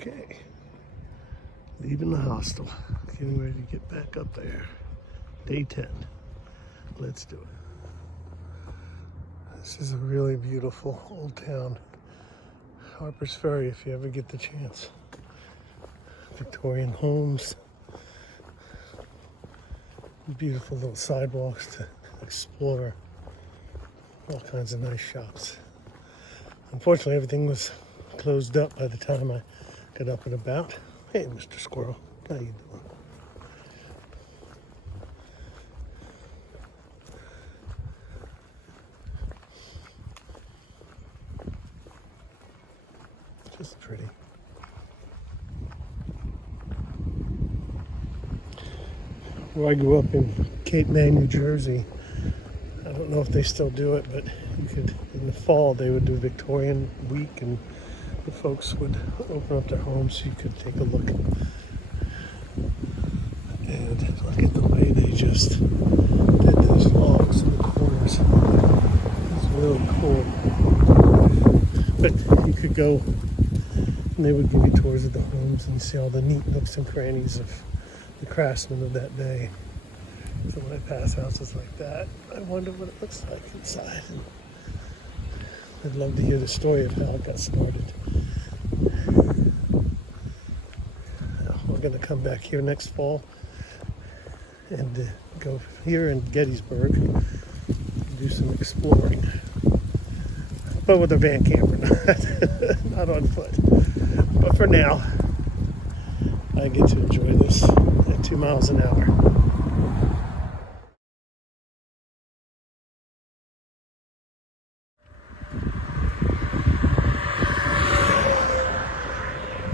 Okay, leaving the hostel, getting ready to get back up there. Day 10. Let's do it. This is a really beautiful old town. Harper's Ferry, if you ever get the chance. Victorian homes. Beautiful little sidewalks to explore. All kinds of nice shops. Unfortunately, everything was closed up by the time I got up and about. Hey, Mr. Squirrel, how you doing? Just pretty. Where I grew up in Cape May, New Jersey, I don't know if they still do it, but you could, in the fall, they would do Victorian week, and the folks would open up their homes so you could take a look. And look at the way they just did those logs in the corners. It's really cool. But you could go, and they would give you tours of the homes and see all the neat nooks and crannies of the craftsmen of that day. So when I pass houses like that, I wonder what it looks like inside. And I'd love to hear the story of how it got started. We're going to come back here next fall and go here in Gettysburg and do some exploring. But with a van camper, not on foot. But for now, I get to enjoy this at 2 miles an hour.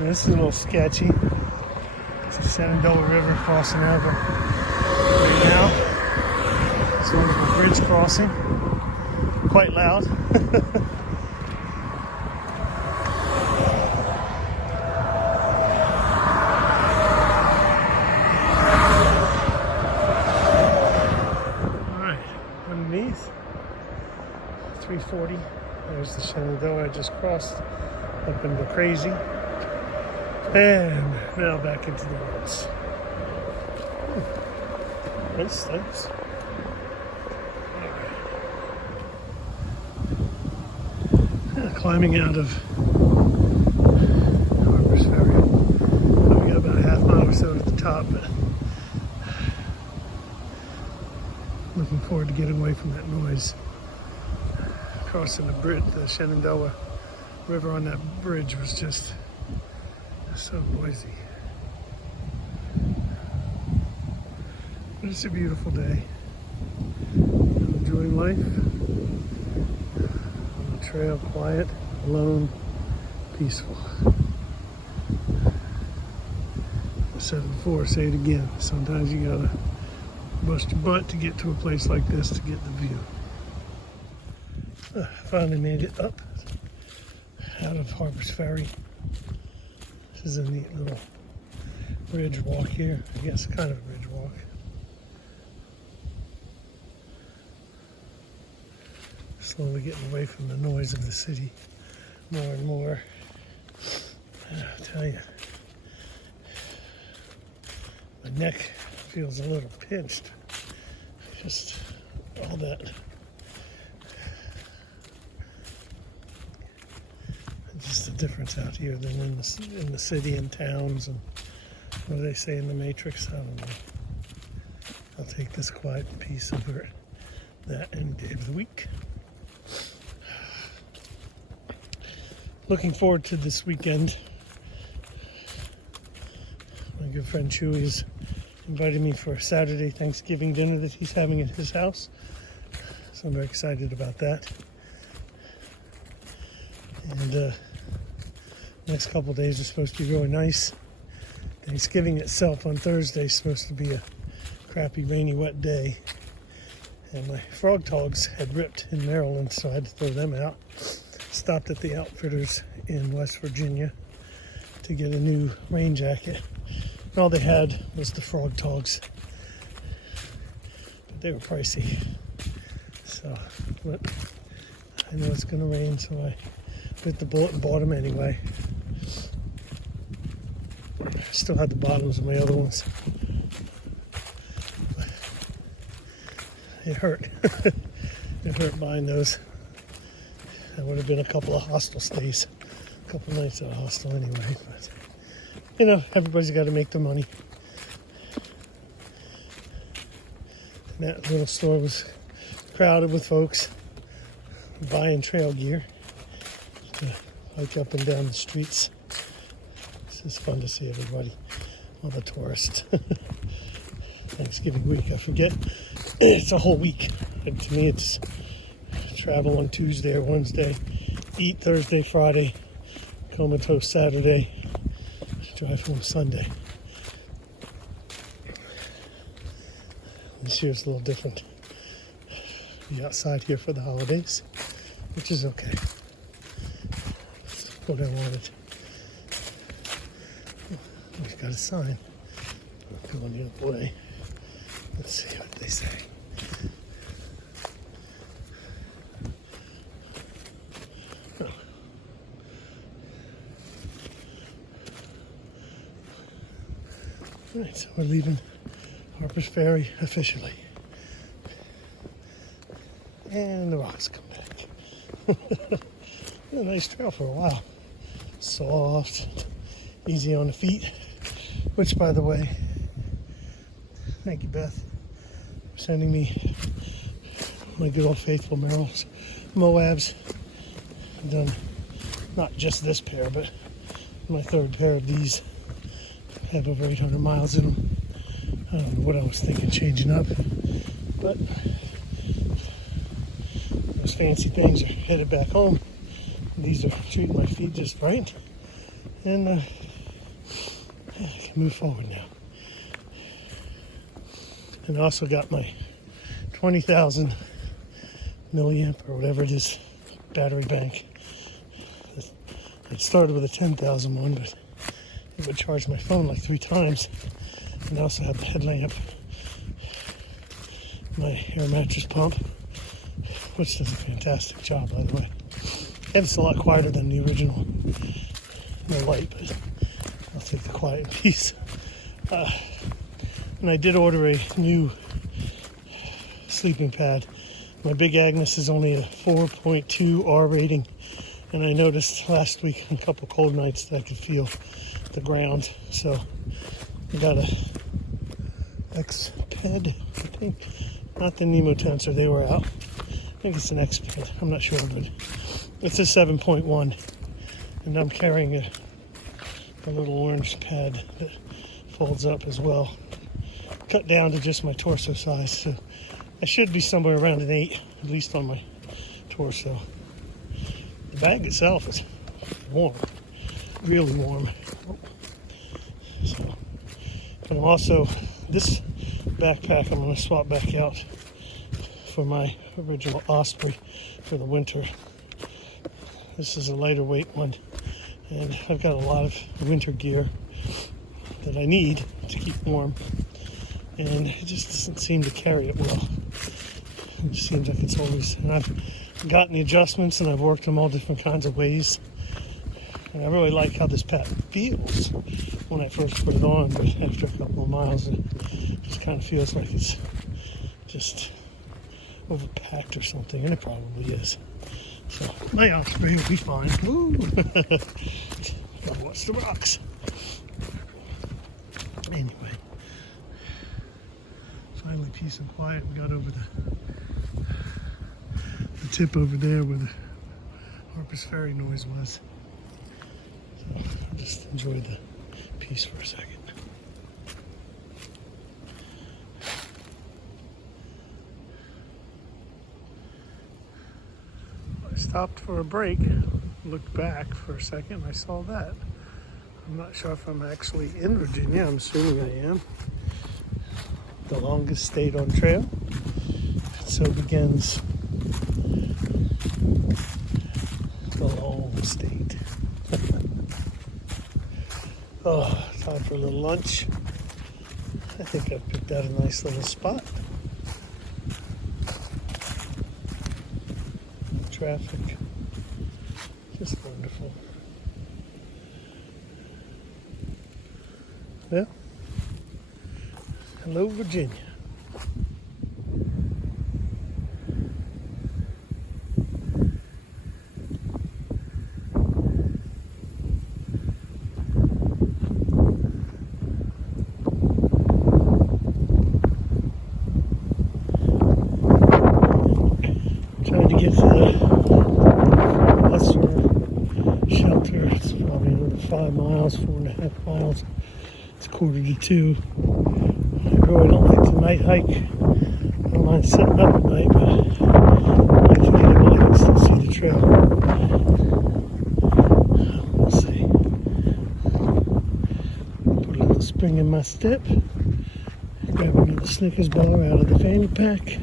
This is a little sketchy. It's the Shenandoah River crossing over right now. It's a wonderful bridge crossing. Quite loud. Alright, underneath 340. There's the Shenandoah I just crossed up into Crazy. And now back into the woods. Nice, thanks. Climbing out of Harper's Ferry. We got about a half mile or so at the top, but looking forward to getting away from that noise. Crossing the bridge, the Shenandoah River on that bridge was just so noisy. But it's a beautiful day. I'm enjoying life. On the trail, quiet, alone, peaceful. I said it before, say it again. Sometimes you gotta bust your butt to get to a place like this to get the view. Finally made it up out of Harper's Ferry. This is a neat little bridge walk here. I guess kind of a bridge walk. Slowly getting away from the noise of the city more and more. And I'll tell you, my neck feels a little pinched. Just all that. Just the difference out here than in the city and towns, and what do they say in the Matrix? I don't know. I'll take this quiet peace over that any day of the week. Looking forward to this weekend. My good friend Chewy's invited me for a Saturday Thanksgiving dinner that he's having at his house. So I'm very excited about that. And next couple of days are supposed to be really nice. Thanksgiving itself on Thursday is supposed to be a crappy, rainy, wet day. And my frog togs had ripped in Maryland, so I had to throw them out. Stopped at the Outfitters in West Virginia to get a new rain jacket. And all they had was the frog togs. But they were pricey. So, but I know it's going to rain, so I bit the bullet and bought them anyway. Still had the bottoms of my other ones. It hurt. It hurt buying those. That would have been a couple of hostel stays. A couple of nights at a hostel anyway. But, you know, everybody's got to make their money. And that little store was crowded with folks buying trail gear to hike up and down the streets. This is fun to see everybody, all the tourists. Thanksgiving week, I forget. It's a whole week. And to me, it's travel on Tuesday or Wednesday, eat Thursday, Friday, comatose Saturday, drive home Sunday. This year's a little different. Be outside here for the holidays, which is okay. That's what I wanted. We've got a sign. I'm going the other way. Let's see what they say. Oh. All right, so we're leaving Harper's Ferry officially. And the rocks come back. A nice trail for a while. Soft, easy on the feet. Which, by the way, thank you, Beth, for sending me my good old faithful Merrill's Moabs. I've done not just this pair, but my third pair of these. Have over 800 miles in them. I don't know what I was thinking changing up, but those fancy things are headed back home. These are treating my feet just right, and I can move forward now. And I also got my 20,000 milliamp or whatever it is battery bank. It started with a 10,000 one, but it would charge my phone like 3 times. And I also have the headlamp, my air mattress pump, which does a fantastic job, by the way. And it's a lot quieter than the original. No light, but I'll take the quiet piece. And I did order a new sleeping pad. My Big Agnes is only a 4.2 R rating, and I noticed last week on a couple cold nights that I could feel the ground. So I got a X-Ped, I think. Not the Nemo Tensor, they were out. I think it's an X-Ped, I'm not sure, but it's a 7.1. And I'm carrying a little orange pad that folds up as well. Cut down to just my torso size, so I should be somewhere around an 8, at least on my torso. The bag itself is warm, really warm. So, and I'm also, this backpack I'm going to swap back out for my original Osprey for the winter. This is a lighter weight one, and I've got a lot of winter gear that I need to keep warm, and it just doesn't seem to carry it well. It just seems like it's always, and I've gotten the adjustments and I've worked them all different kinds of ways, and I really like how this pad feels when I first put it on, but after a couple of miles it just kind of feels like it's just overpacked or something, and it probably is. So my Osprey will be fine. Woo! Gotta watch the rocks. Anyway, finally peace and quiet. We got over the tip over there where the Harper's Ferry noise was. So I'll just enjoy the peace for a second. I stopped for a break, looked back for a second, I saw that. I'm not sure if I'm actually in Virginia. I'm assuming I am. The longest state on trail. So begins the long state. Oh, time for a little lunch. I think I've picked out a nice little spot. Traffic. Just wonderful. Well, hello, Virginia. Trying to get to the Western shelter. It's probably another 5 miles, 4.5 miles. It's 1:45. I really don't like the night hike. I don't mind sitting up at night, but I like to get in while I can still see the trail. We'll see. Put a little spring in my step. Grab another Snickers bar out of the fanny pack.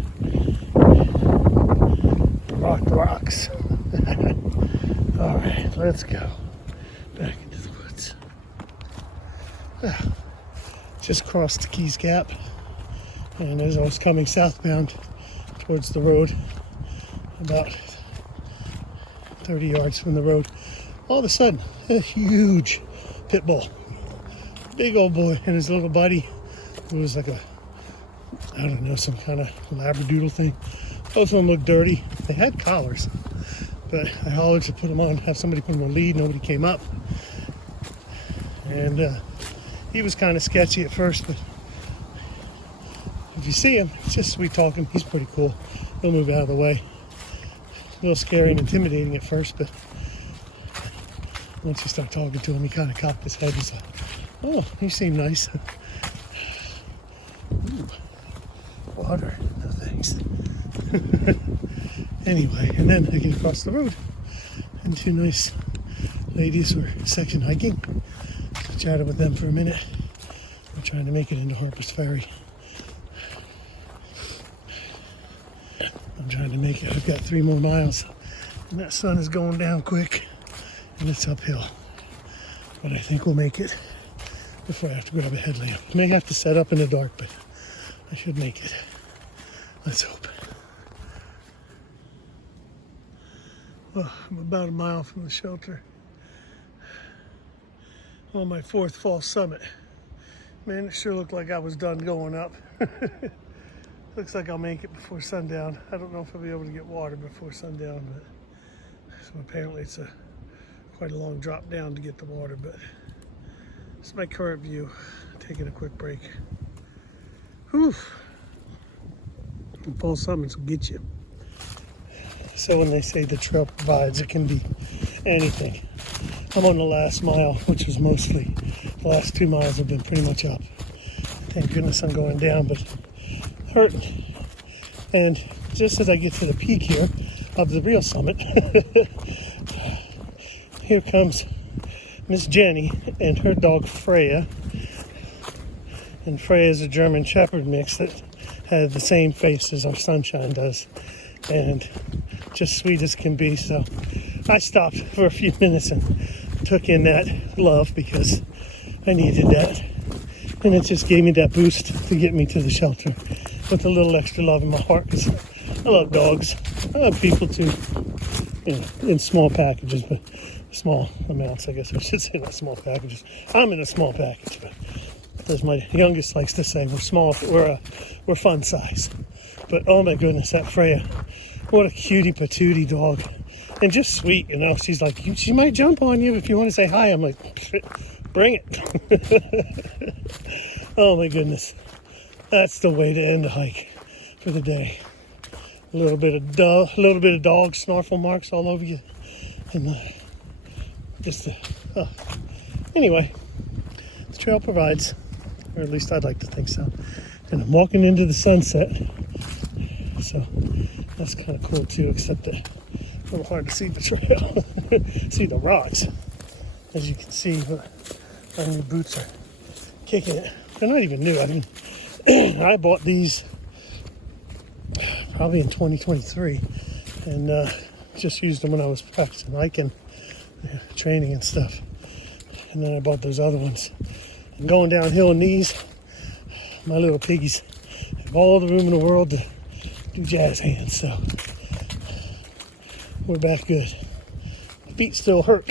Rock the rocks. All right, let's go back into the woods. Just crossed the Keys Gap, and as I was coming southbound towards the road, about 30 yards from the road, all of a sudden, a huge pit bull, big old boy, and his little buddy, who was like I don't know, some kind of labradoodle thing. Both of them looked dirty. They had collars, but I hollered to put them on, have somebody put them on lead. Nobody came up, and he was kind of sketchy at first, but if you see him, it's just sweet talking. He's pretty cool. He'll move out of the way. A little scary and intimidating at first, but once you start talking to him, he kind of cocked his head. He's like, "Oh, you seem nice." Ooh, water, no thanks. Anyway, and then I get across the road, and two nice ladies were section hiking. Chatted with them for a minute. We're trying to make it into Harper's Ferry. I'm trying to make it. I've got 3 more miles, and that sun is going down quick, and it's uphill. But I think we'll make it before I have to grab a headlamp. May have to set up in the dark, but I should make it. Let's hope. Well, I'm about a mile from the shelter. On my 4th fall summit. Man, it sure looked like I was done going up. Looks like I'll make it before sundown. I don't know if I'll be able to get water before sundown, but so apparently it's quite a long drop down to get the water, but it's my current view. Taking a quick break. Whew. Fall summits will get you. So when they say the trail provides, it can be anything. I'm on the last mile, which is mostly, the last 2 miles have been pretty much up. Thank goodness I'm going down, but hurting. And just as I get to the peak here of the real summit, here comes Miss Jenny and her dog Freya. And Freya is a German Shepherd mix that had the same face as our Sunshine does. And just sweet as can be. So I stopped for a few minutes and took in that love because I needed that. And it just gave me that boost to get me to the shelter with a little extra love in my heart because I love dogs. I love people too. You know, in small packages, but small amounts, I guess I should say, not small packages. I'm in a small package, but as my youngest likes to say, we're small, we're fun size. But oh my goodness, that Freya, what a cutie patootie dog. And just sweet, you know. She's like, she might jump on you if you want to say hi. I'm like, bring it. Oh my goodness. That's the way to end the hike for the day. A little bit of dog snarfle marks all over you. And anyway, the trail provides, or at least I'd like to think so. And I'm walking into the sunset. So that's kind of cool too, except that a little hard to see the trail, see the rocks. As you can see, my new boots are kicking it. They're not even new. I mean, I bought these probably in 2023 and just used them when I was practicing hiking, training and stuff. And then I bought those other ones. And going downhill in these, my little piggies have all the room in the world to do jazz hands, so we're back good. My feet still hurt.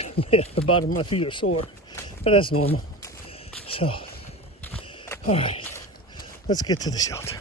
The bottom of my feet are sore, but that's normal. So All right, let's get to the shelter.